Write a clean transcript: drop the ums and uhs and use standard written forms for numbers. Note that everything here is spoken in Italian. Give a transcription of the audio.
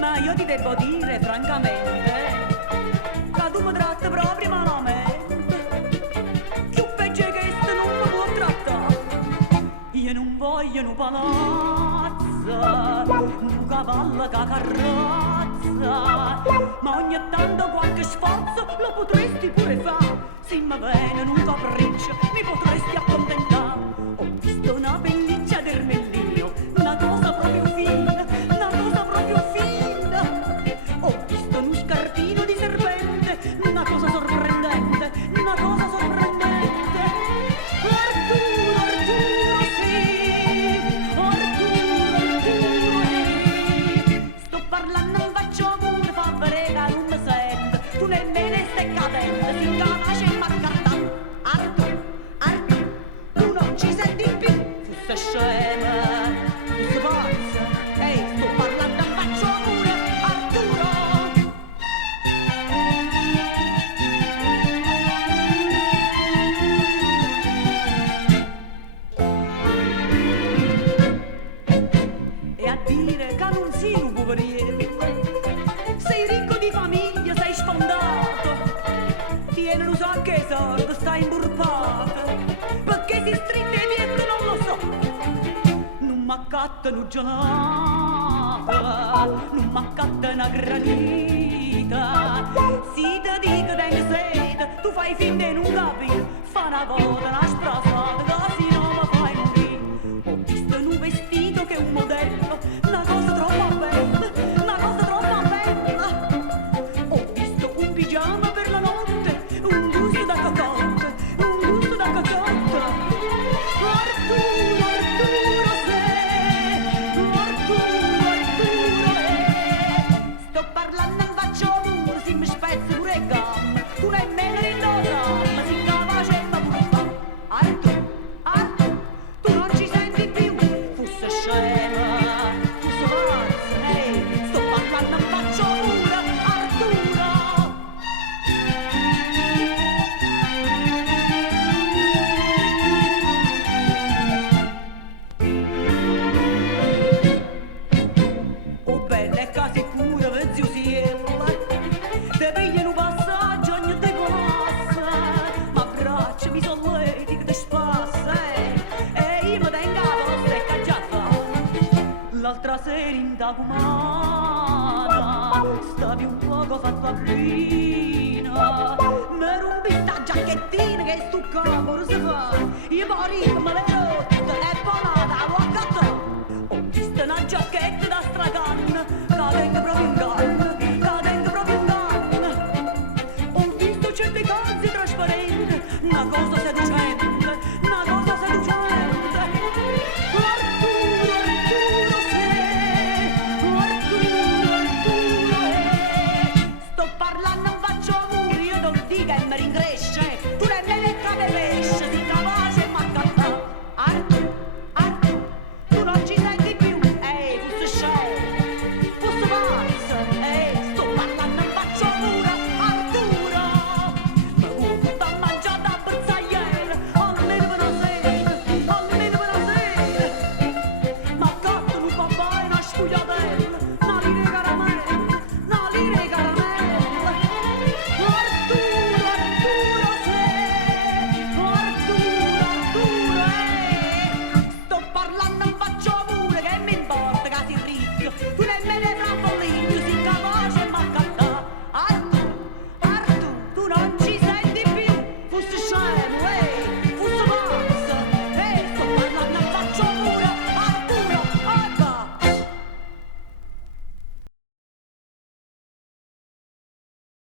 Ma io ti devo dire francamente che tu mi tratti proprio malamente. Più peggio che questo non mi può trattare. Io non voglio un palazzo, un cavallo che carrozza, ma ogni tanto qualche sforzo lo potresti pure fare. Se mi viene un capriccio mi potresti accontentare. Ho visto una pelliccia d'ermellino, una cosa proprio fina, una cosa proprio fina. Ho visto uno scarpino di serpente, una cosa sorprendente, una cosa sorprendente. Arturo, Arturo, sì, Arturo, Arturo, sì. Sto parlando in faccio pure, fa brega, non mi sente. Tu nemmeno stai cadendo, si capace e m'accarta. Arturo, Arturo, tu non ci senti più, fosse scema, fosse pazza. Ehi, sto parlando in faccio pure, Arturo. E a dire che non sei un poveriello, sei ricco di famiglia, sei sfondato, tieni un sacco di soldi, stai imburpato, perché si stritte i piedi non lo so, non m'accattano gelato, non m'accattano una granita, si ti dico tengo sete, tu fai finta di non capire, fa una volta una strasata, così non mi fai morire. Ho visto un vestito che è un modello, una cosa troppo bella, una cosa troppo bella. Ho visto un pigiama per la notte, un gusto da cocotte, un gusto da cocotte. Arturo, Arturo, Arturo, Arturo, sto parlando in faccio pure, si mi spezza pure il gamma, tu nemmeno in donna, si capace e ma pure fa. Arturo, Arturo, tu non ci senti più, fosse scema, fosse pazza, ehi, sto parlando in faccio pure, Arturo. Oh bella e casi pure vezzi usiella, te pigliano un passaggio ogni te passa, ma braccia mi solleti che te spassa, e io mi tengo la vostra e che già fa. L'altra sera in Tacumana stavi un poco fatta brina, mi rompi sta giacchettina che sto capo si fa, io pari me